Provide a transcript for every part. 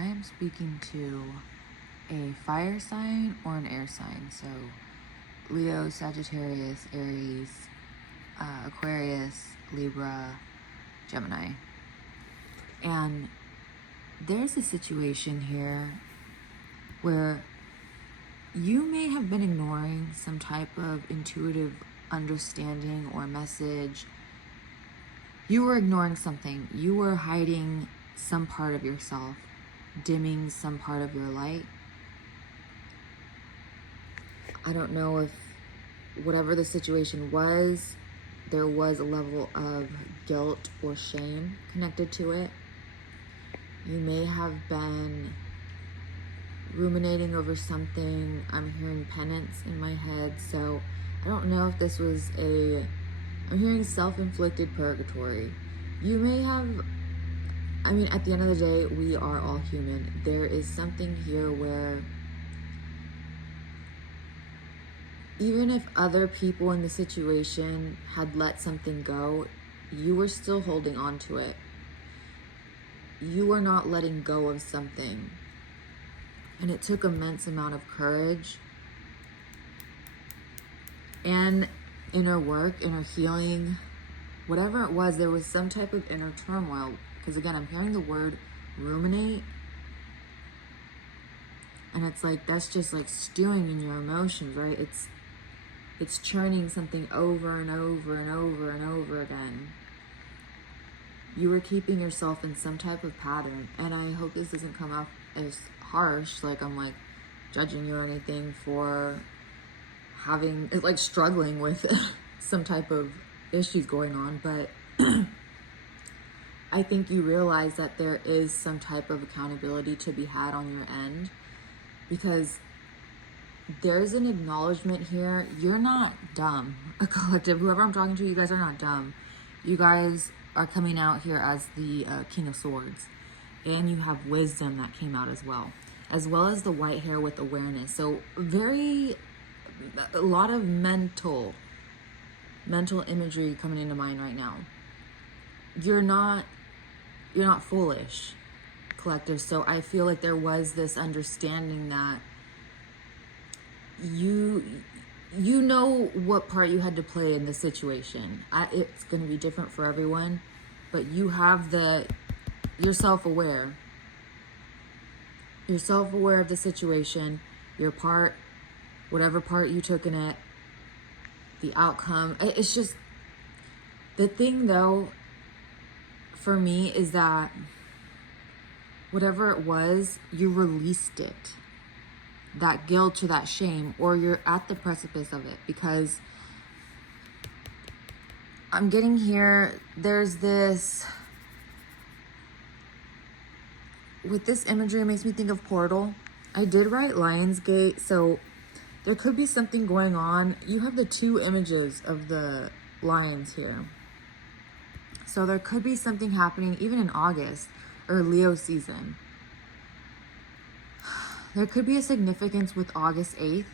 I am speaking to a fire sign or an air sign. So Leo, Sagittarius, Aries, Aquarius, Libra, Gemini. And there's a situation here where you may have been ignoring some type of intuitive understanding or message. You were ignoring something. You were hiding some part of yourself, dimming some part of your light. I don't know if whatever the situation was, there was a level of guilt or shame connected to it. You may have been ruminating over something. I'm hearing penance in my head, so I don't know if this was I'm hearing self-inflicted purgatory. You may have, at the end of the day, we are all human. There is something here where even if other people in the situation had let something go, you were still holding on to it. You were not letting go of something. And it took immense amount of courage and inner work, inner healing, whatever it was. There was some type of inner turmoil, because again, I'm hearing the word ruminate, and it's like that's just like stewing in your emotions, right? It's churning something over and over and over and over again. You were keeping yourself in some type of pattern, and I hope this doesn't come off as harsh, like I'm like judging you or anything for struggling with some type of issues going on, but I think you realize that there is some type of accountability to be had on your end, because there's an acknowledgement here. You're not dumb. A collective, whoever I'm talking to, you guys are not dumb. You guys are coming out here as the King of Swords, and you have wisdom that came out as well as the white hair with awareness. So a lot of mental imagery coming into mind right now. You're not foolish, collective. So I feel like there was this understanding that you know what part you had to play in the situation. It's going to be different for everyone, but you have you're self-aware. You're self-aware of the situation, your part, whatever part you took in it, the outcome. It's just, the thing though, for me, is that whatever it was, you released it. That guilt or that shame, or you're at the precipice of it, because I'm getting here, there's this, with this imagery, it makes me think of Portal. I did write Lionsgate, so there could be something going on. You have the two images of the lions here. So there could be something happening even in August or Leo season. There could be a significance with August 8th.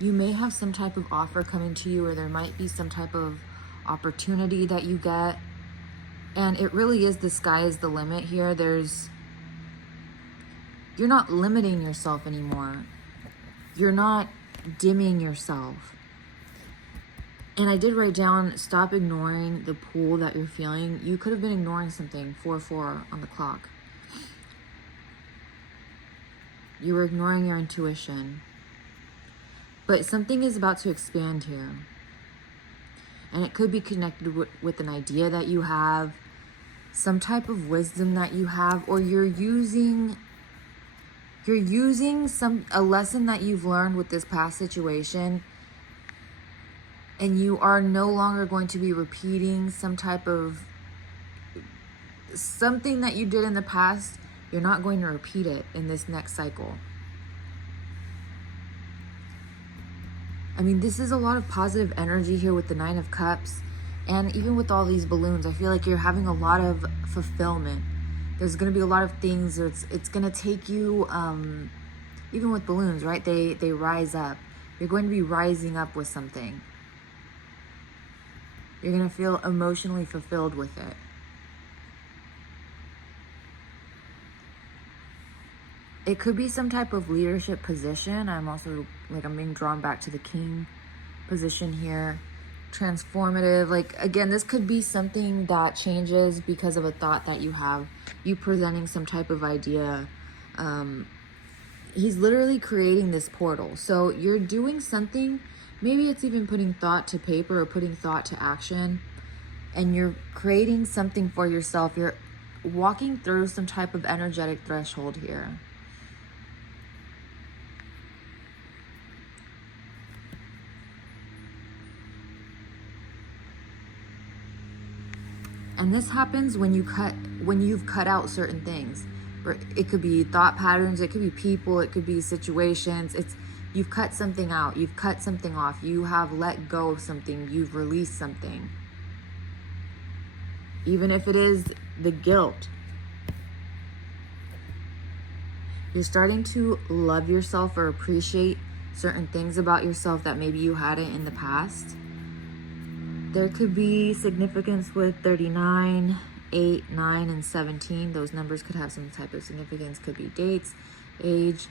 You may have some type of offer coming to you, or there might be some type of opportunity that you get. And it really is, the sky is the limit here. You're not limiting yourself anymore. You're not dimming yourself. And I did write down, stop ignoring the pull that you're feeling. You could have been ignoring something, 4-4 on the clock. You were ignoring your intuition. But something is about to expand here. And it could be connected with an idea that you have, some type of wisdom that you have, or you're using a lesson that you've learned with this past situation, and you are no longer going to be repeating something that you did in the past. You're not going to repeat it in this next cycle. This is a lot of positive energy here with the 9 of Cups, and even with all these balloons, I feel like you're having a lot of fulfillment. There's going to be a lot of things, it's going to take you, even with balloons, right? They rise up. You're going to be rising up with something. You're going to feel emotionally fulfilled with it. It could be some type of leadership position. I'm also, like, I'm being drawn back to the king position here. Transformative. Like, again, this could be something that changes because of a thought that you have. You presenting some type of idea. He's literally creating this portal. So you're doing something. Maybe it's even putting thought to paper or putting thought to action. And you're creating something for yourself. You're walking through some type of energetic threshold here. And this happens when you've cut out certain things. Or it could be thought patterns, it could be people, it could be situations. You've cut something out, you've cut something off, you have let go of something, you've released something. Even if it is the guilt. You're starting to love yourself or appreciate certain things about yourself that maybe you hadn't in the past. There could be significance with 39, 8, 9, and 17. Those numbers could have some type of significance. Could be dates, age,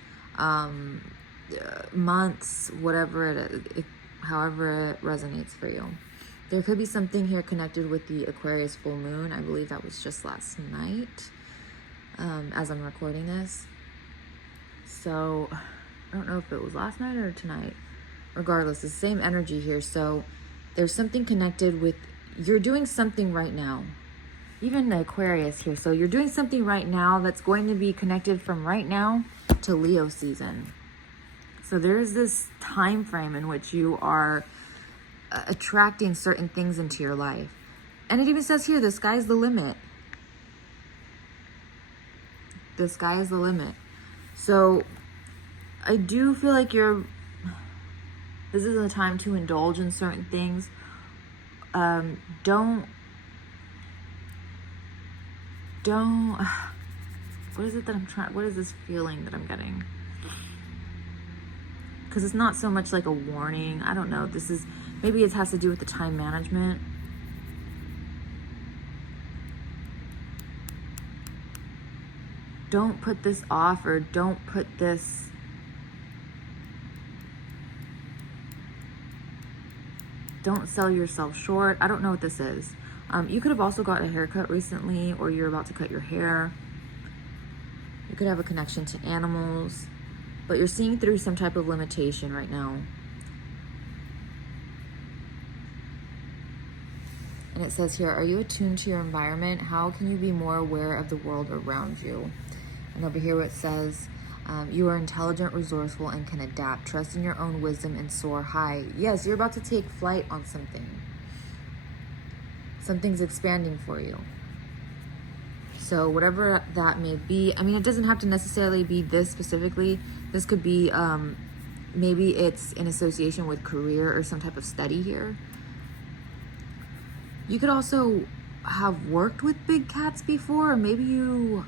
months, whatever however it resonates for you. There could be something here connected with the Aquarius full moon. I believe that was just last night, as I'm recording this. So I don't know if it was last night or tonight. Regardless, the same energy here. So there's something connected with, you're doing something right now. Even the Aquarius here. So you're doing something right now that's going to be connected from right now to Leo season. So there's this time frame in which you are attracting certain things into your life. And it even says here, the sky's the limit. The sky is the limit. So I do feel like this is a time to indulge in certain things. Don't, what is it that what is this feeling that I'm getting? Because it's not so much like a warning. I don't know. Maybe it has to do with the time management. Don't put this off, or don't put this, don't sell yourself short. I don't know what this is. You could have also got a haircut recently, or you're about to cut your hair. You could have a connection to animals, but you're seeing through some type of limitation right now. And it says here, are you attuned to your environment? How can you be more aware of the world around you? And over here it says, you are intelligent, resourceful, and can adapt. Trust in your own wisdom and soar high. Yes, you're about to take flight on something. Something's expanding for you. So whatever that may be, I mean, it doesn't have to necessarily be this specifically. This could be, maybe it's in association with career or some type of study here. You could also have worked with big cats before, or maybe you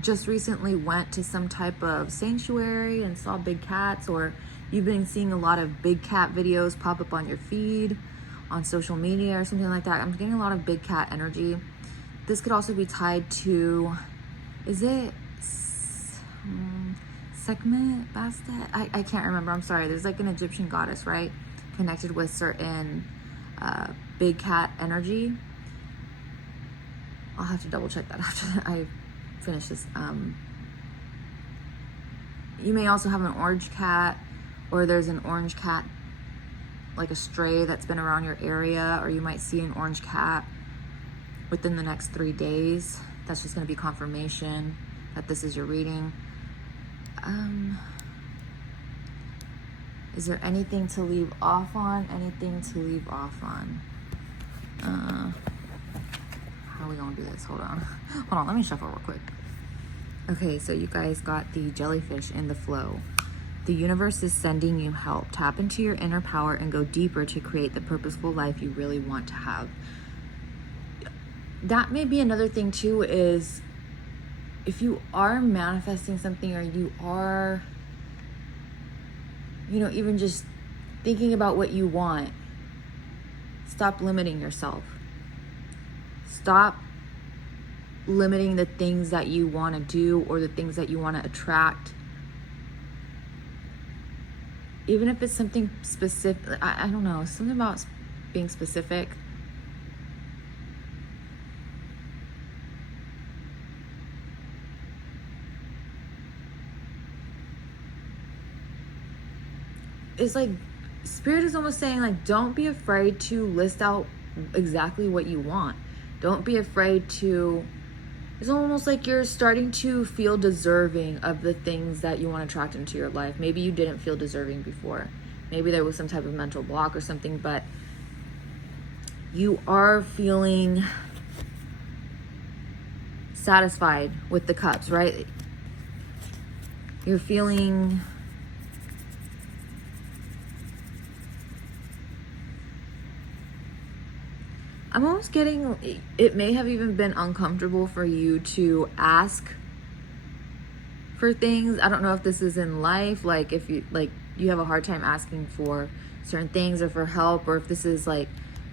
just recently went to some type of sanctuary and saw big cats, or you've been seeing a lot of big cat videos pop up on your feed on social media or something like that. I'm getting a lot of big cat energy. This could also be tied to, is it Sekhmet Bastet? I can't remember. I'm sorry. There's like an Egyptian goddess, right? Connected with certain big cat energy. I'll have to double check that after I finish this. You may also have an orange cat, or there's an orange cat, like a stray that's been around your area, or you might see an orange cat within the next 3 days. That's just going to be confirmation that this is your reading. Is there anything to leave off on? Anything to leave off on? How are we going to do this? Hold on, let me shuffle real quick. Okay, so you guys got the jellyfish in the flow. The universe is sending you help. Tap into your inner power and go deeper to create the purposeful life you really want to have. That may be another thing too, is if you are manifesting something, or you are, even just thinking about what you want, Stop limiting yourself. Stop limiting the things that you want to do or the things that you want to attract. Even if it's something specific, I don't know, something about being specific. It's like Spirit is almost saying, like, don't be afraid to list out exactly what you want. Don't be afraid to, it's almost like you're starting to feel deserving of the things that you want to attract into your life. Maybe you didn't feel deserving before. Maybe there was some type of mental block or something, but you are feeling satisfied with the cups, right? You're feeling I'm almost getting, it may have even been uncomfortable for you to ask for things. I don't know if this is in life, like if you have a hard time asking for certain things or for help, or if this is like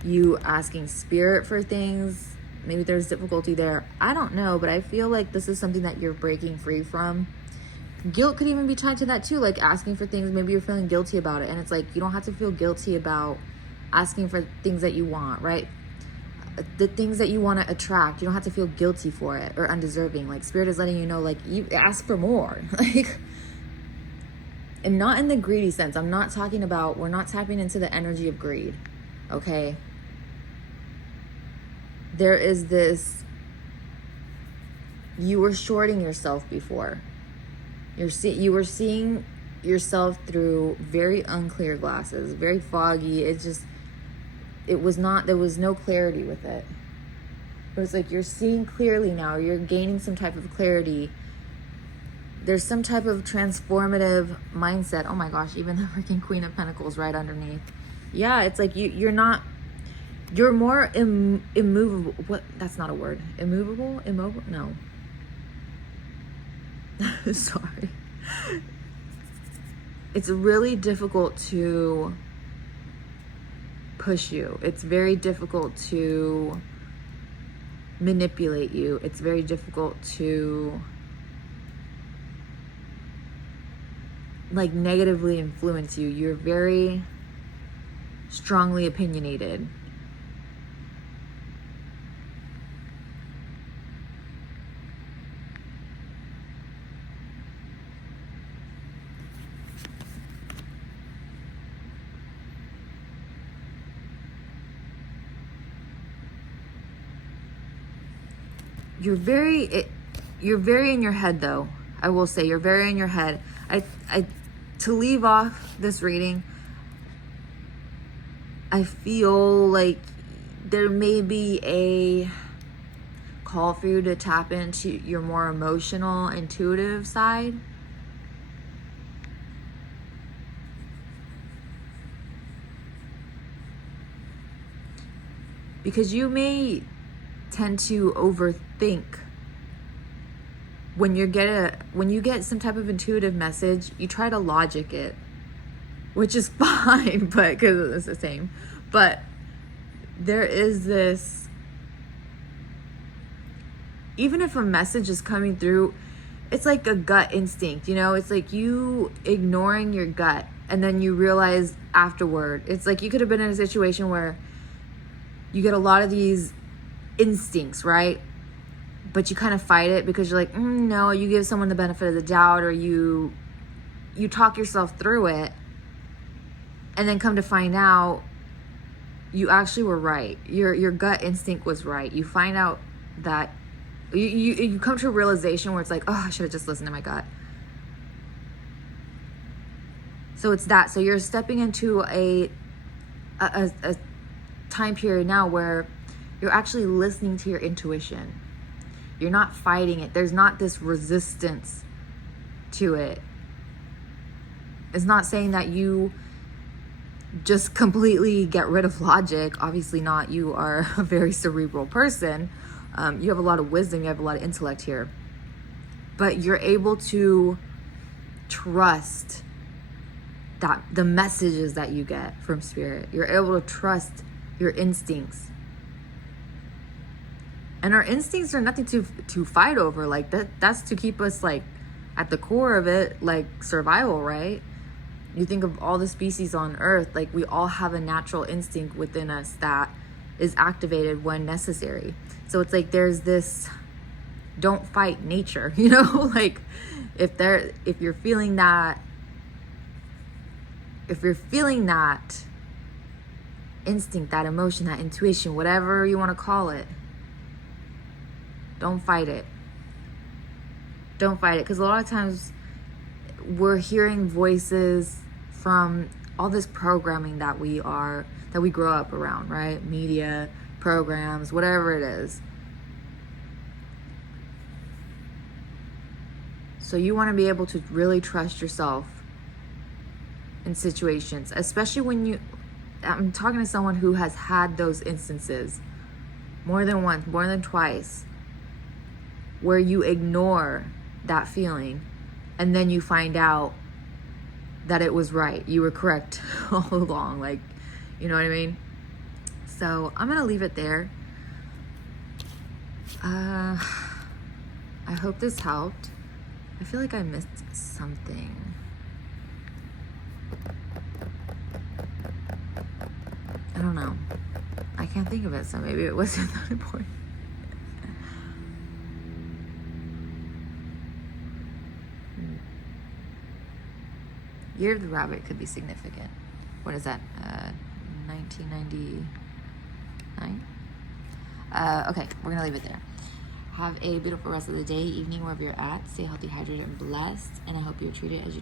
you asking Spirit for things. Maybe there's difficulty there. I don't know, but I feel like this is something that you're breaking free from. Guilt could even be tied to that too, like asking for things. Maybe you're feeling guilty about it, and it's like you don't have to feel guilty about asking for things that you want, right? The things that you want to attract, you don't have to feel guilty for it or undeserving. Like Spirit is letting you know, like, you ask for more. Like, and not in the greedy sense. I'm not talking about, we're not tapping into the energy of greed, okay? There is this, you were shorting yourself before. You were seeing yourself through very unclear glasses, very foggy. There was no clarity with it. But it's like you're seeing clearly now. You're gaining some type of clarity. There's some type of transformative mindset. Oh my gosh, even the freaking Queen of Pentacles right underneath. Yeah, it's like you're more immovable. What? That's not a word. Immovable? Immobile? No. Sorry. It's really difficult to push you. It's very difficult to manipulate you. It's very difficult to like negatively influence you. You're very strongly opinionated. You're very in your head, though. I will say you're very in your head. To leave off this reading, I feel like there may be a call for you to tap into your more emotional, intuitive side. Because you may tend to overthink when you get some type of intuitive message. You try to logic it, which is fine, but because it's the same. But there is this, even if a message is coming through, it's like a gut instinct, you know? It's like you ignoring your gut, and then you realize afterward. It's like you could have been in a situation where you get a lot of these instincts, right? But you kind of fight it because you're like, no, you give someone the benefit of the doubt, or you talk yourself through it, and then come to find out you actually were right. Your gut instinct was right. You find out that you come to a realization where it's like, oh, I should have just listened to my gut. So it's that. So you're stepping into a time period now where you're actually listening to your intuition. You're not fighting it. There's not this resistance to it. It's not saying that you just completely get rid of logic. Obviously not. You are a very cerebral person. You have a lot of wisdom. You have a lot of intellect here. But you're able to trust that the messages that you get from Spirit. You're able to trust your instincts. And our instincts are nothing to fight over. Like that's to keep us like at the core of it, like survival, right? You think of all the species on Earth, like we all have a natural instinct within us that is activated when necessary. So it's like there's this don't fight nature, you know? Like if you're feeling that instinct, that emotion, that intuition, whatever you want to call it, don't fight it. Don't fight it. Because a lot of times we're hearing voices from all this programming that we grow up around, right? Media, programs, whatever it is. So you want to be able to really trust yourself in situations, especially when I'm talking to someone who has had those instances more than once, more than twice, where you ignore that feeling and then you find out that it was right. You were correct all along. Like, you know what I mean? So I'm going to leave it there. I hope this helped. I feel like I missed something. I don't know. I can't think of it, so maybe it wasn't that important. Year of the Rabbit could be significant. What is that? 1999? Okay, we're gonna leave it there. Have a beautiful rest of the day, evening, wherever you're at. Stay healthy, hydrated, and blessed. And I hope you're treated as you treat